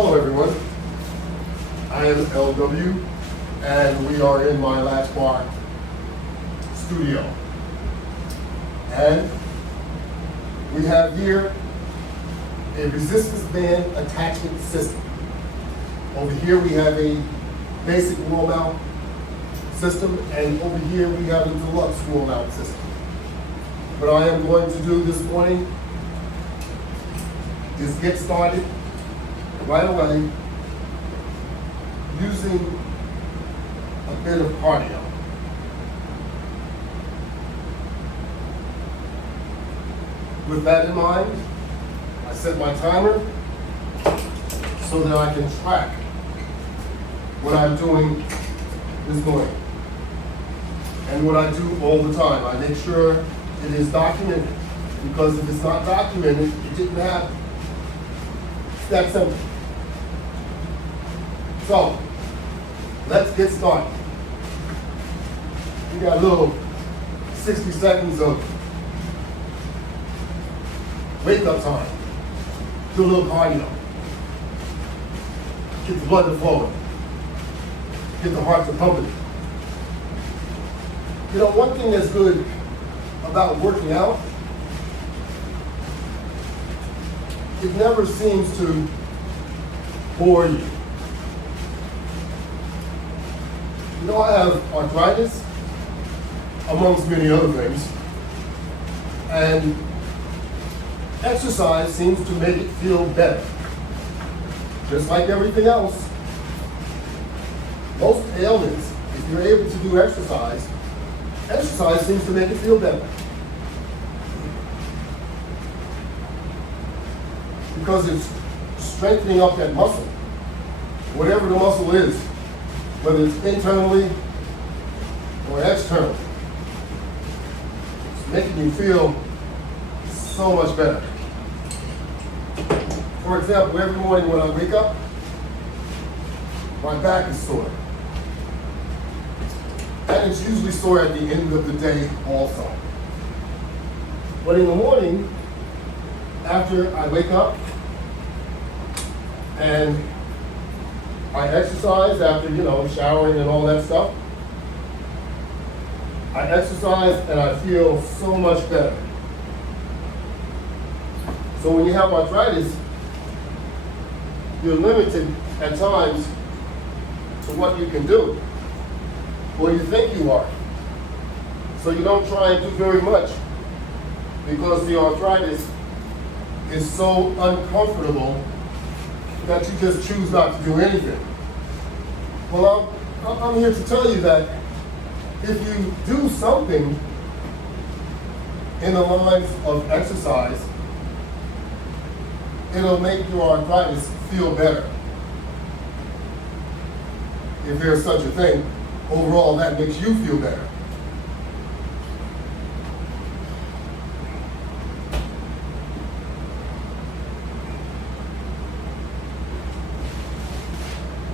Hello everyone, I am LW and we are in my Latchbar studio. And we have here a resistance band attachment system. Over here we have a basic wall mount system, and over here we have a deluxe wall mount system. What I am going to do this morning is get started right away using a bit of cardio. With that in mind, I set my timer so that I can track what I'm doing this morning. And what I do all the time, I make sure it is documented, because if it's not documented, it didn't happen. It's that simple. So, let's get started. We got a little 60 seconds of wake up time. Do a little cardio. Get the blood to flowing. Get the heart to pumping. You know, one thing that's good about working out, it never seems to bore you. You know, I have arthritis, amongst many other things, and exercise seems to make it feel better. Just like everything else, most ailments, if you're able to do exercise, exercise seems to make it feel better. Because it's strengthening up that muscle, whatever the muscle is, whether it's internally or externally. It's making you feel so much better. For example, every morning when I wake up, my back is sore. And it's usually sore at the end of the day also. But in the morning, after I wake up and I exercise after, showering and all that stuff, I exercise and I feel so much better. So when you have arthritis, you're limited at times to what you can do, or you think you are. So you don't try and do very much because the arthritis is so uncomfortable that you just choose not to do anything. Well, I'm here to tell you that if you do something in the lines of exercise, it'll make your arthritis feel better. If there's such a thing, overall that makes you feel better.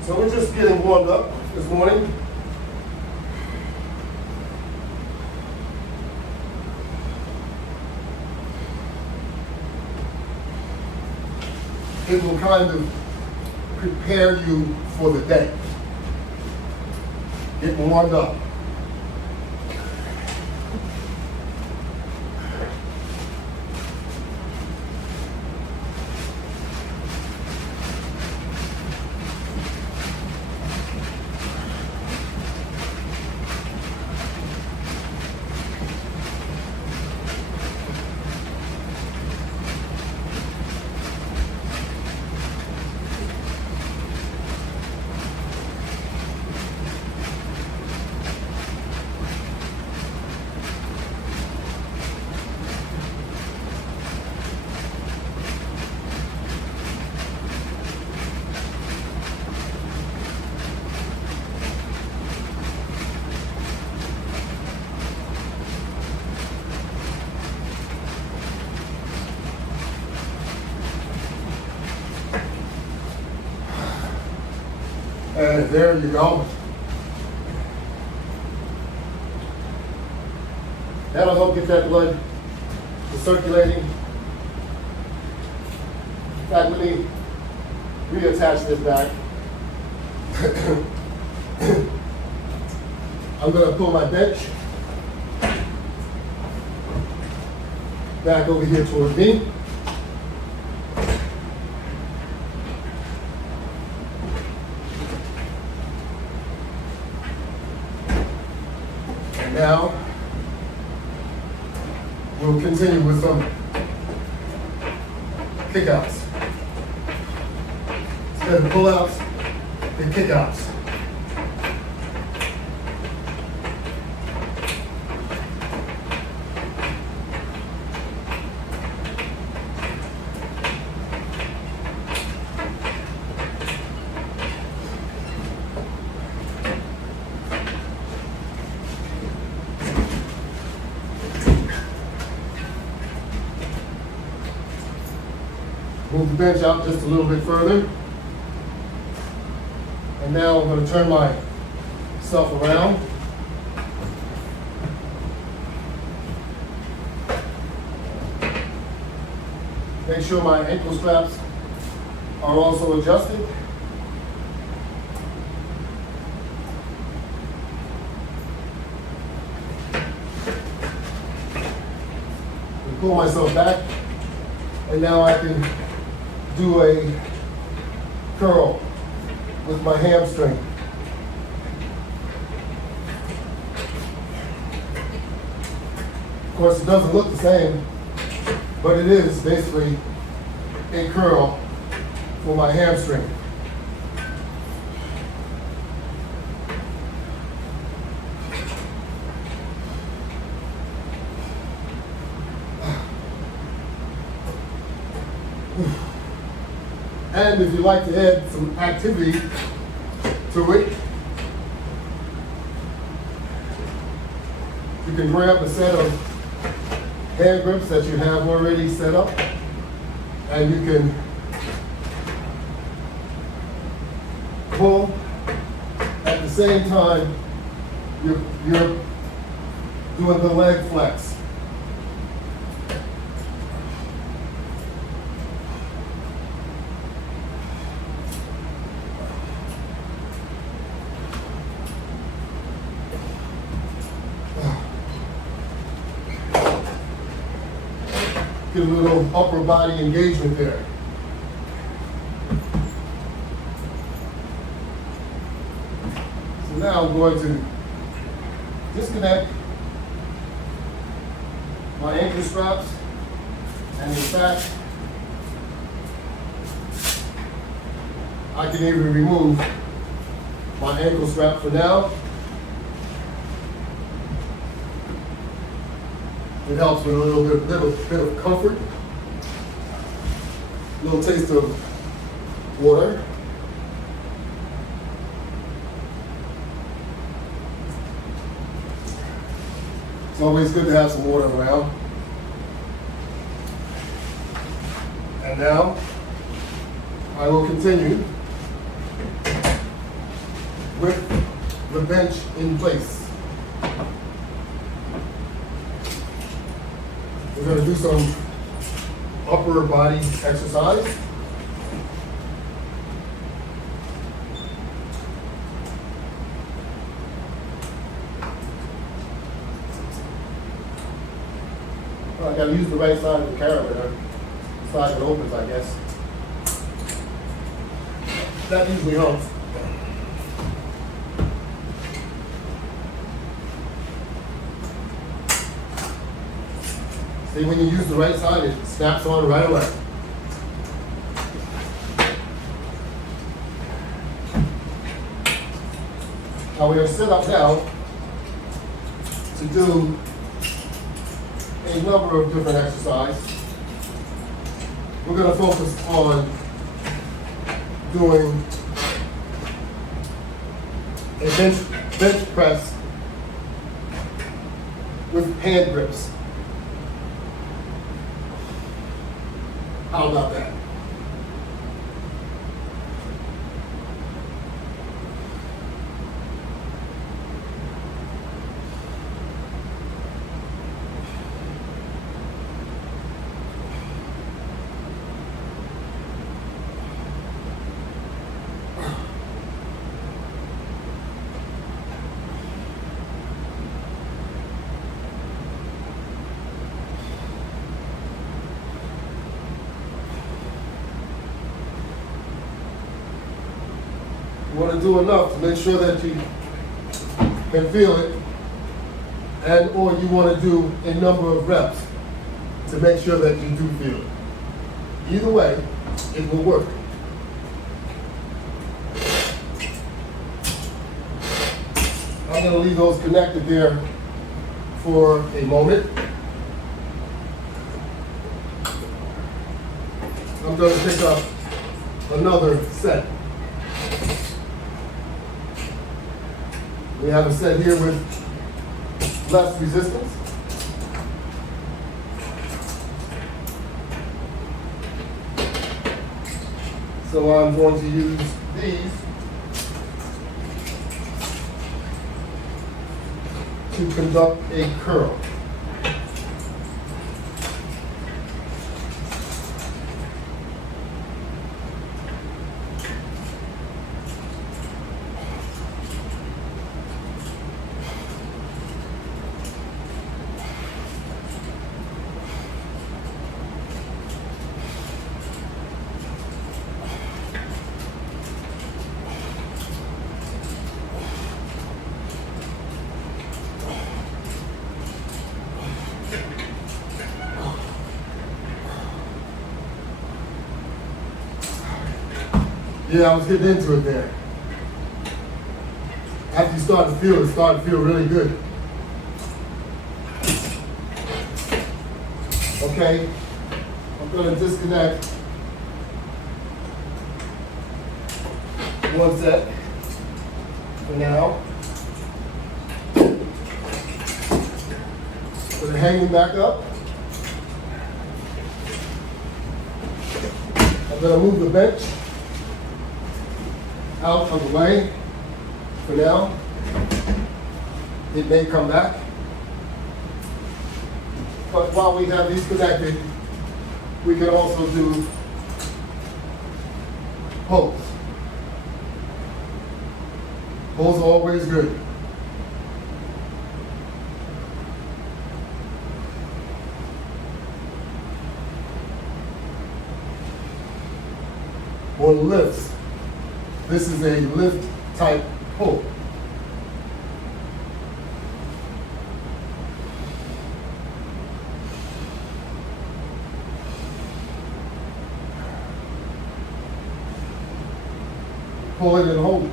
So we're just getting warmed up this morning. It will kind of prepare you for the day. Getting warmed up. And there you go. That'll help get that blood circulating. In fact, let me reattach this back. I'm going to pull my bench back over here toward me. And now we'll continue with some kickouts. Instead of pull-outs, the kickouts. Move the bench out just a little bit further. And now I'm going to turn myself around. Make sure my ankle straps are also adjusted. And pull myself back. And now I can do a curl with my hamstring. Of course, it doesn't look the same, but it is basically a curl for my hamstring. And if you'd like to add some activity to it, you can grab a set of hand grips that you have already set up, and you can pull at the same time you're doing the leg flex. Get a little upper body engagement there. So now I'm going to disconnect my ankle straps, and in fact, I can even remove my ankle strap for now. It helps with a little bit of comfort, a little taste of water. It's always good to have some water around. And now I will continue with the bench in place. We're going to do some upper body exercise. Well, I got to use the right side of the camera there. The side that opens, I guess. That usually helps. See, when you use the right side, it snaps on right away. Now we are set up now to do a number of different exercises. We're going to focus on doing a bench press with hand grips. How about that? You want to do enough to make sure that you can feel it, and or you want to do a number of reps to make sure that you do feel it. Either way, it will work. I'm going to leave those connected there for a moment. I'm going to pick up another set. We have a set here with less resistance. So I'm going to use these to conduct a curl. Yeah, I was getting into it there. After you start to feel it, start to feel really good. Okay, I'm going to disconnect one set for now. Put it hanging back up. I'm going to move the bench out of the way for now. It may come back. But while we have these connected, we can also do pulls. Pulls are always good. Or lifts. This is a lift type pull. Pull it and hold it.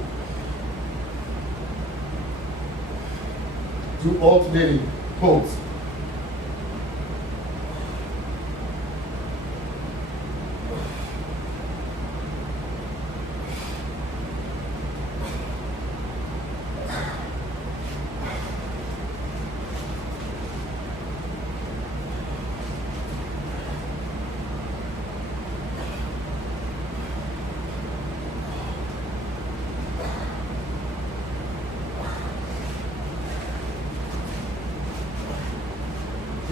Do alternating pulls.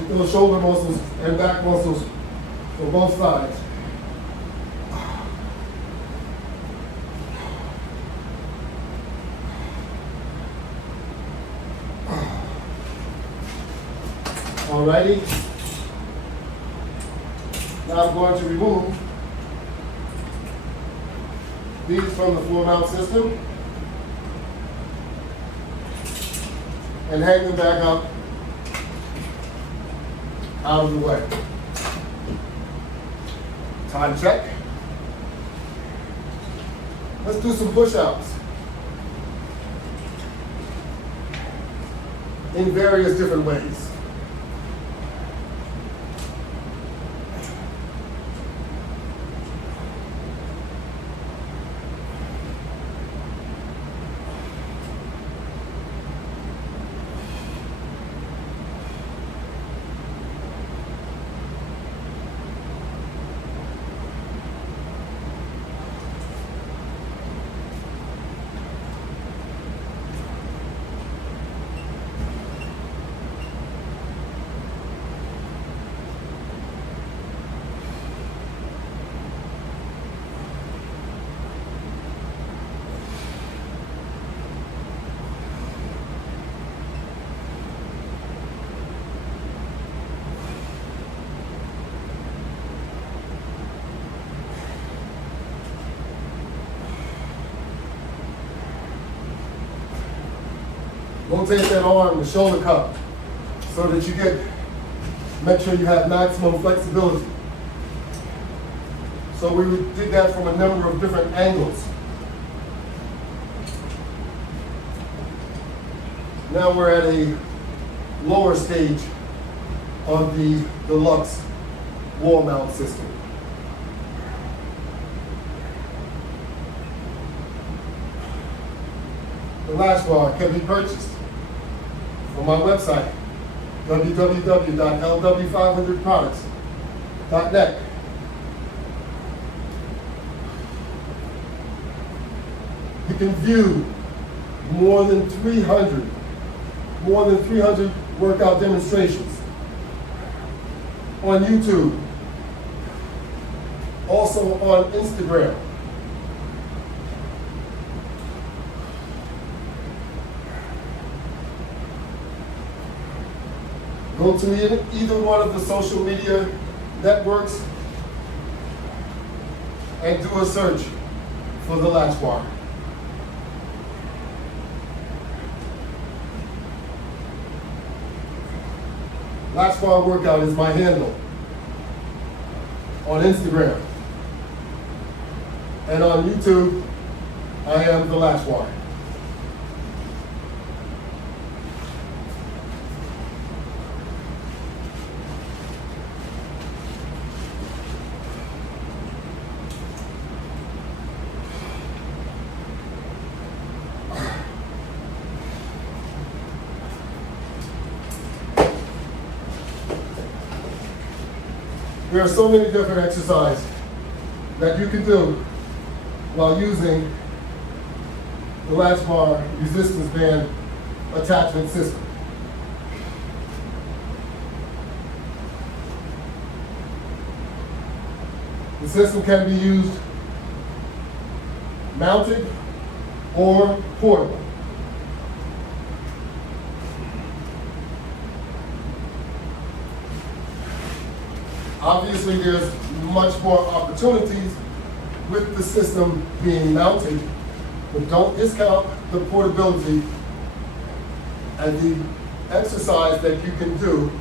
Those shoulder muscles and back muscles for both sides. Alrighty. Now I'm going to remove these from the floor mount system and hang them back up out of the way. Time check. Let's do some push-ups in various different ways. Rotate that arm, the shoulder cup, so that you make sure you have maximum flexibility. So we did that from a number of different angles. Now we're at a lower stage of the deluxe wall mount system. The Latchbar can be purchased from my website, www.lw500products.net. You can view more than 300 workout demonstrations on YouTube, also on Instagram. Go to either one of the social media networks and do a search for the Latchbar. Latchbar Workout is my handle on Instagram. And on YouTube, I am the Latchbar. There are so many different exercises that you can do while using the Latchbar resistance band attachment system. The system can be used mounted or portable. Obviously, there's much more opportunities with the system being mounted, but don't discount the portability and the exercise that you can do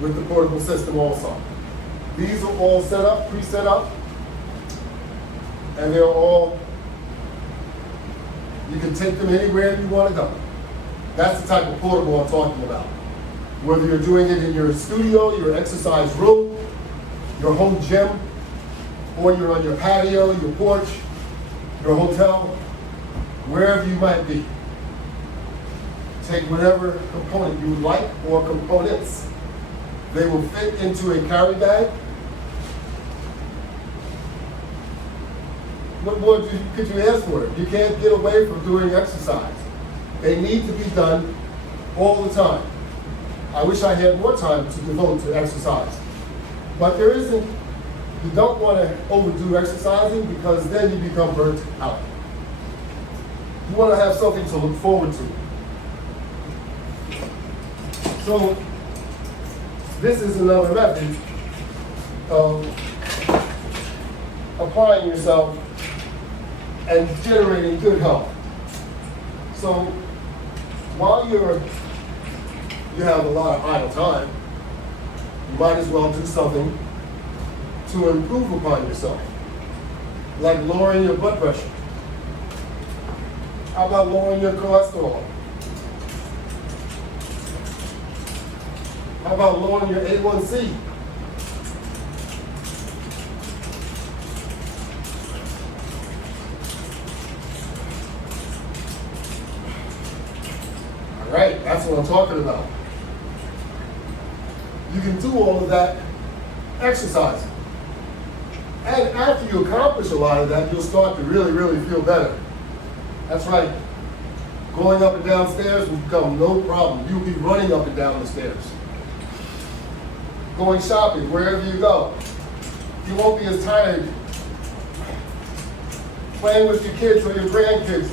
with the portable system also. These are all set up, pre-set up, and they're all, you can take them anywhere you want to go. That's the type of portable I'm talking about. Whether you're doing it in your studio, your exercise room, your home gym, or you're on your patio, your porch, your hotel, wherever you might be. Take whatever component you would like or components. They will fit into a carry bag. What more could you ask for? You can't get away from doing exercise. They need to be done all the time. I wish I had more time to devote to exercise. But there isn't, you don't want to overdo exercising because then you become burnt out. You want to have something to look forward to. So this is another method of applying yourself and generating good health. So while you have a lot of idle time, you might as well do something to improve upon yourself, like lowering your blood pressure. How about lowering your cholesterol? How about lowering your A1C? All right, that's what I'm talking about. You can do all of that exercising. And after you accomplish a lot of that, you'll start to really, really feel better. That's right. Going up and down stairs will become no problem. You'll be running up and down the stairs. Going shopping, wherever you go. You won't be as tired playing with your kids or your grandkids.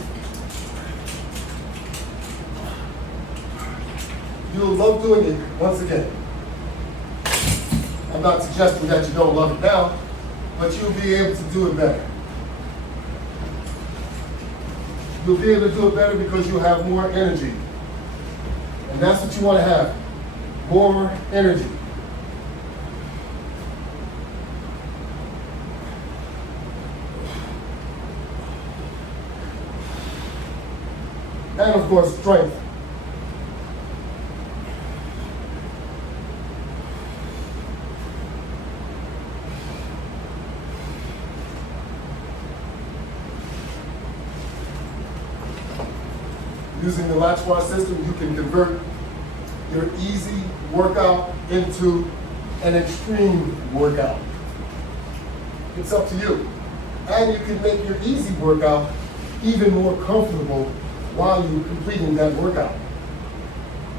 You'll love doing it once again. I'm not suggesting that you don't love it now, but you'll be able to do it better. You'll be able to do it better because you'll have more energy. And that's what you want to have, more energy. And of course, strength. Using the Latchbar system, you can convert your easy workout into an extreme workout. It's up to you. And you can make your easy workout even more comfortable while you're completing that workout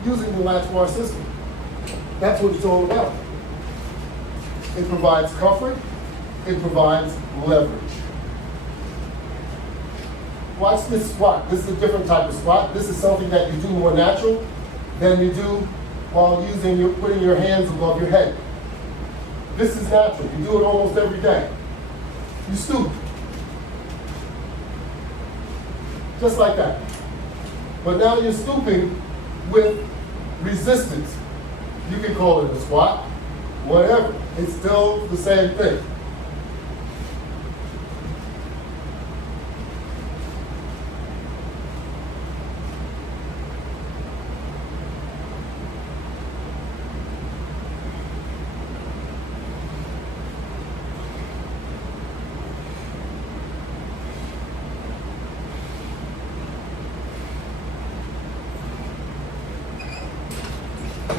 using the Latchbar system. That's what it's all about. It provides comfort, it provides leverage. Watch this squat. This is a different type of squat. This is something that you do more natural than you do while putting your hands above your head. This is natural. You do it almost every day. You stoop. Just like that. But now you're stooping with resistance. You can call it a squat, whatever. It's still the same thing.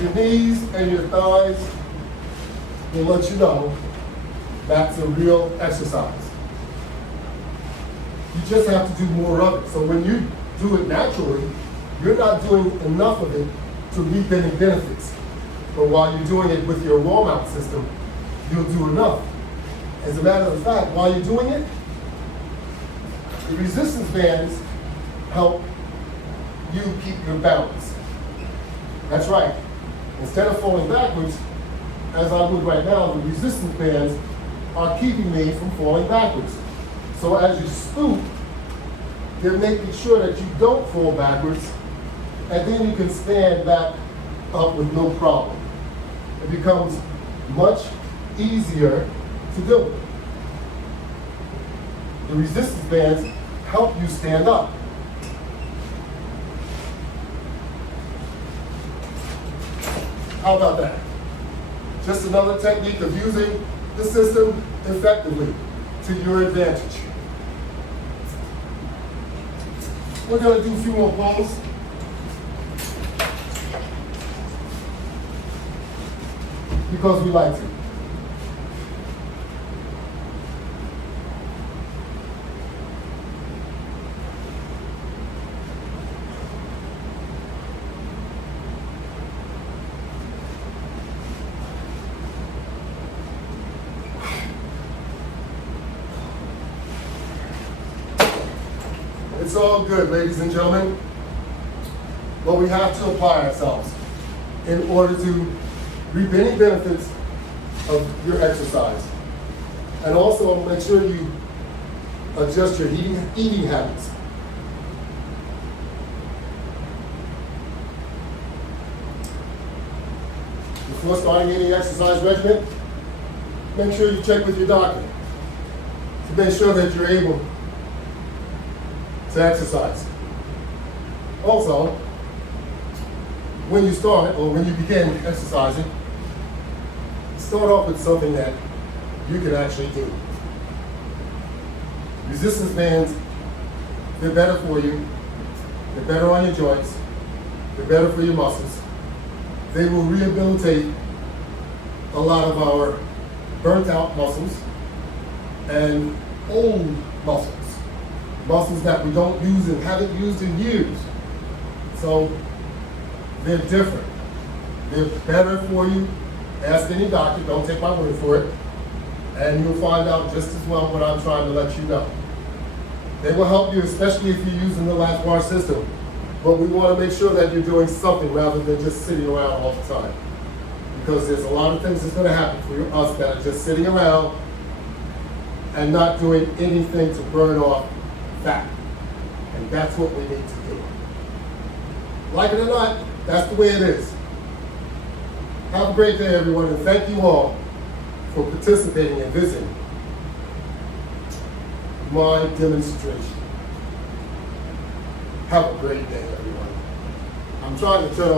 Your knees and your thighs will let you know that's a real exercise. You just have to do more of it. So when you do it naturally, you're not doing enough of it to reap any benefits. But while you're doing it with your wall-mount system, you'll do enough. As a matter of fact, while you're doing it, the resistance bands help you keep your balance. That's right. Instead of falling backwards, as I would right now, the resistance bands are keeping me from falling backwards. So as you stoop, they're making sure that you don't fall backwards, and then you can stand back up with no problem. It becomes much easier to do. The resistance bands help you stand up. How about that? Just another technique of using the system effectively to your advantage. We're going to do a few more pulls. Because we like to. It's all good, ladies and gentlemen, but we have to apply ourselves in order to reap any benefits of your exercise. And also make sure you adjust your eating habits. Before starting any exercise regimen, make sure you check with your doctor to make sure that you're able to exercise. Also, when you start or when you begin exercising, start off with something that you can actually do. Resistance bands, they're better for you. They're better on your joints. They're better for your muscles. They will rehabilitate a lot of our burnt out muscles and old muscles. Muscles that we don't use and haven't used in years. So they're different. They're better for you. Ask any doctor, don't take my word for it. And you'll find out just as well what I'm trying to let you know. They will help you, especially if you're using the Latchbar system. But we want to make sure that you're doing something rather than just sitting around all the time. Because there's a lot of things that's going to happen for us that are just sitting around and not doing anything to burn off fat. And that's what we need to do. Like it or not, That's the way it is. Have a great day, everyone, and thank you all for participating and visiting my demonstration. Have a great day, everyone. I'm trying to turn off